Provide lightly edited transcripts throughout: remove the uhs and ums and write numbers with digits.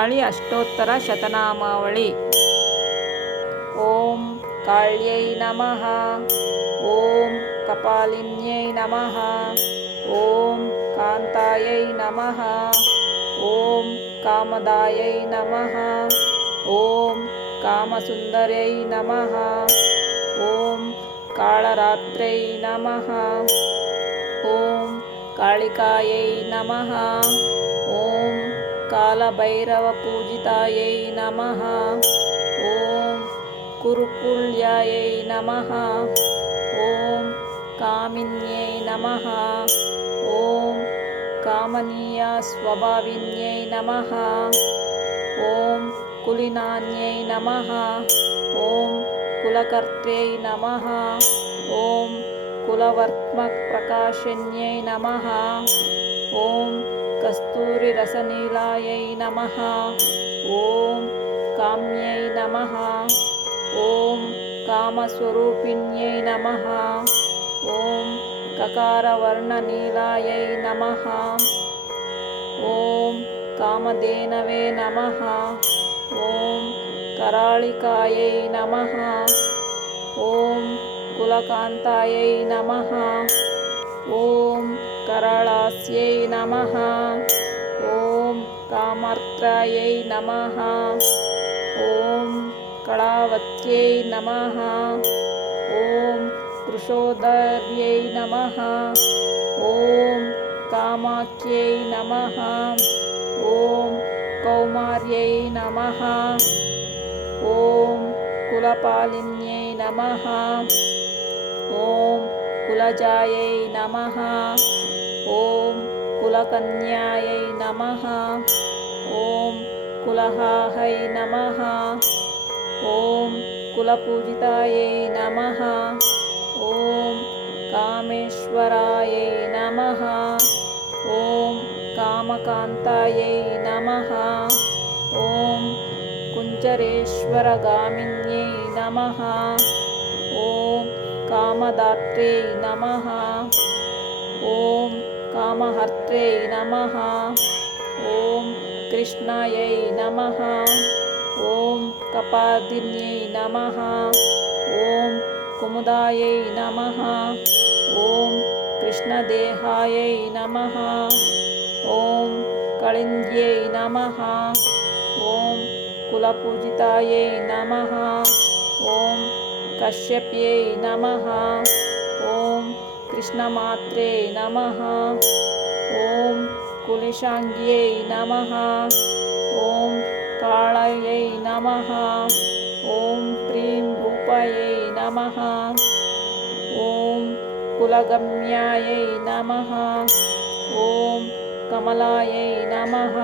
काळी अष्टोत्तर शतनामावळी। ओम काళ్यै नमः। ओम कपालिन्यै नमः। ओम कांतायै नमः। ओम कामदायै नमः। ओम कामसुंदर्यै नमः। ओम कालरात्र्यै नमः। ओम कालिकायै नमः। ओम कालभैरवपूजितायै नमः। ओम कुरुकुल्यायै नमः। ओम कामिन्यै नमः। ओम कामनीयस्वभाविन्यै नमः। ओम कुलीनान्यै नमः। ओम कुलकर्त्र्यै नमः। ओम कुलवर्त्मप्रकाशिन्यै नमः। ओम कस्तूरिरसनीलायै नमः। ओम काम्यै नमः। ओम कामस्वरूपिण्यै नमः। ओम ककारवर्णनीलायै नमः। ओम कामधेनवे नमः। ओम कराळिकायै नमः। ओम कुलकान्तायै नमः। ओम कराळास्यै नमः। ओम कामार्त्रायै नमः। ओम कलावत्यै नमः। ओम वृषोदर्यै नमः। ओम कामाख्यै नमः। ओम कौमार्यै नमः। ओम कुलपालिन्यै नमः। ओम कुलजायै नमः। ओम कुलकन्यायै नमः। ओम कुलहायै नमः। ओम कुलपूजितायै नमः। ओम कामेश्वरायै नमः। ओम कामकान्तायै नमः। ओम कुञ्जरेश्वरगामिन्यै नमः। ओम कामदात्र्यै नमः। ओम कामहर्त्र्यै नमः। ओम कृष्णायै नमः। ओम कपादिन्यै नमः। ओम कुमुदायै नमः। ओम कृष्णदेहायै नमः। ओम कलिन्द्यै नमः। ओम कुलपूजितायै नमः। ओम कश्यप्यै नमः। ओम कृष्णमात्रे नमः। ओम कुलिशाङ्ग्यै नमः। ओम काळयै नमः। ओम प्रीं रूपायै नमः। ओम कुलगम्यायै नमः। ओम कमलायै नमः।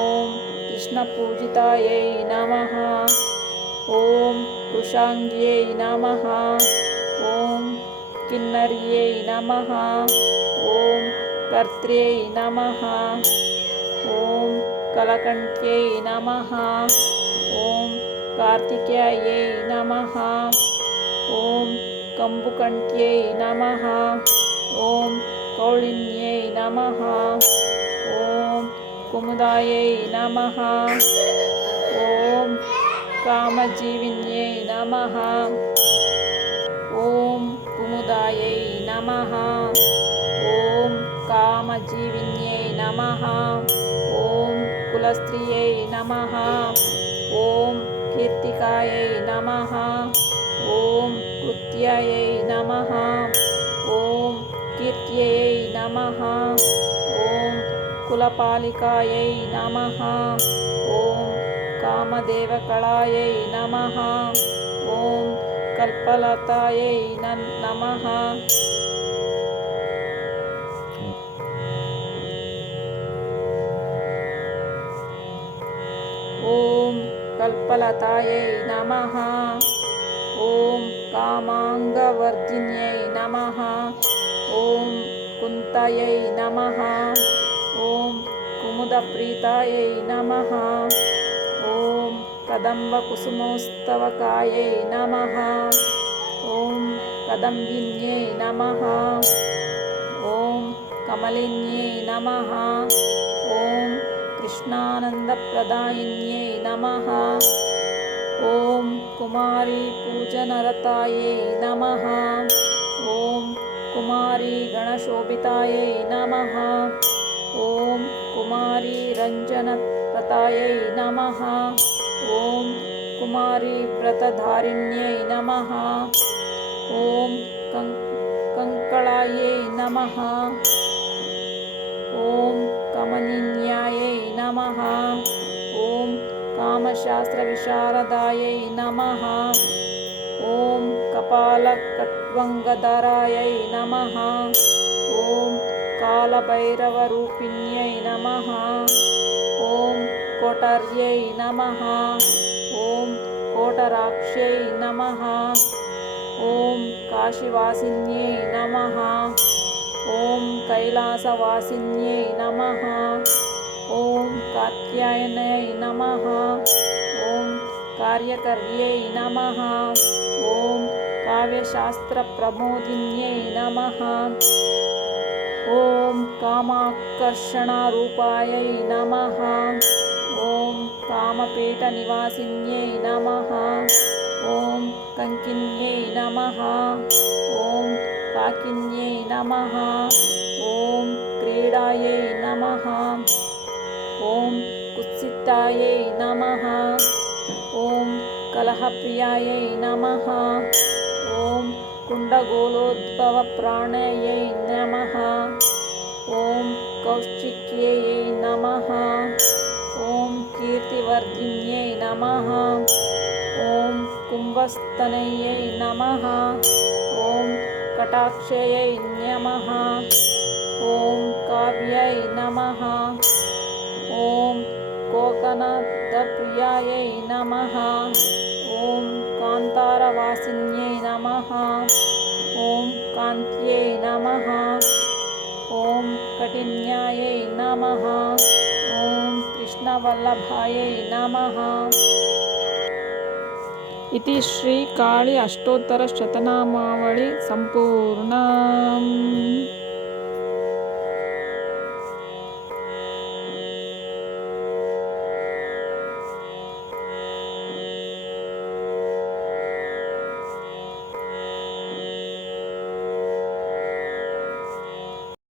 ओम कृष्णपूजितायै नमः। ओम वृषाङ्ग्यै नमः। ओम किन्नर्यै नमः। ओम कर्त्र्यै नमः। ओम कलकण्ठ्यै नमः। ओम कार्तिकेयै नमः। ओम कम्बुकण्ठ्यै नमः। ओम कौलिन्यै नमः। ओम कुमुदायै नमः। ओम कामजीविन्यै नमः। ओम कुमुदायै नमः। ओम कामजीविन्यै नमः। ओम कुलस्त्रियै नमः। ओम कीर्तिकायै नमः। ओम कृत्यायै नमः। ओम कीर्त्यै नमः। ओम कुलपालिकायै नमः। ओम कामदेवकलायै नमः। ओम कल्पलतायै नमः। ओम कल्पलतायै नमः। ओम कामाङ्गवर्धिन्यै नमः। ओम कुन्तायै नमः। ओम कुमुदप्रीतायै नमः। ओम कदम्बकुसुमोत्सवकायै नमः। ओम कदम्बिन्यै नमः। ओम कमलिन्यै नमः। ओम कृष्णानन्दप्रदायिन्यै नमः। ॐ कुमारी पूजनरतायै नमः। ॐ कुमारी गणशोभितायै नमः। ॐ कुमारी रञ्जनप्रतायै नमः। ॐ कुमारी व्रतधारिण्यै नमः। ॐ कंकणायै नमः। ॐ कमनिन्यायै नमः। ॐ कामशास्त्रविशारदायै नमः। ॐ कपालकट्वङ्गधरायै नमः। ॐ कालभैरवरूपिण्यै नमः। ॐ कोटर्यै नमः। ॐ कोटराक्ष्यै नमः। ॐ काशीवासिन्यै नमः। ॐ कैलासवासिन्यै नमः। ॐ कात्यायन्यै नमः। ॐ कार्यकर्यै नमः। ॐ काव्यशास्त्रप्रमोदिन्यै नमः। ॐ कामाकर्षणरूपायै नमः। ॐ कामपीठनिवासिन्यै नमः। ॐ कंकिन्यै नमः। ॐ काकिन्यै नमः। ॐ क्रीडायै नमः। ॐ कुत्सितायै नमः। ॐ कलहप्रियायै नमः। ॐ कुण्डगोलोद्भवप्राणयै नमः। ॐ कौशिक्यै नमः। ॐ कीर्तिवर्धिन्यै नमः। ॐ कुम्भस्तनयै नमः। ॐ कटाक्षयै नमः। ॐ काव्यै नमः। ॐ कोकनदप्रियायै नमः। ॐ कान्तारवासिन्यै नमः। ॐ कान्त्यै नमः। ॐ कटिन्यायै नमः। ॐ कृष्णवल्लभायै नमः। इति श्री काळी अष्टोत्तर शतनामावली संपूर्णम्।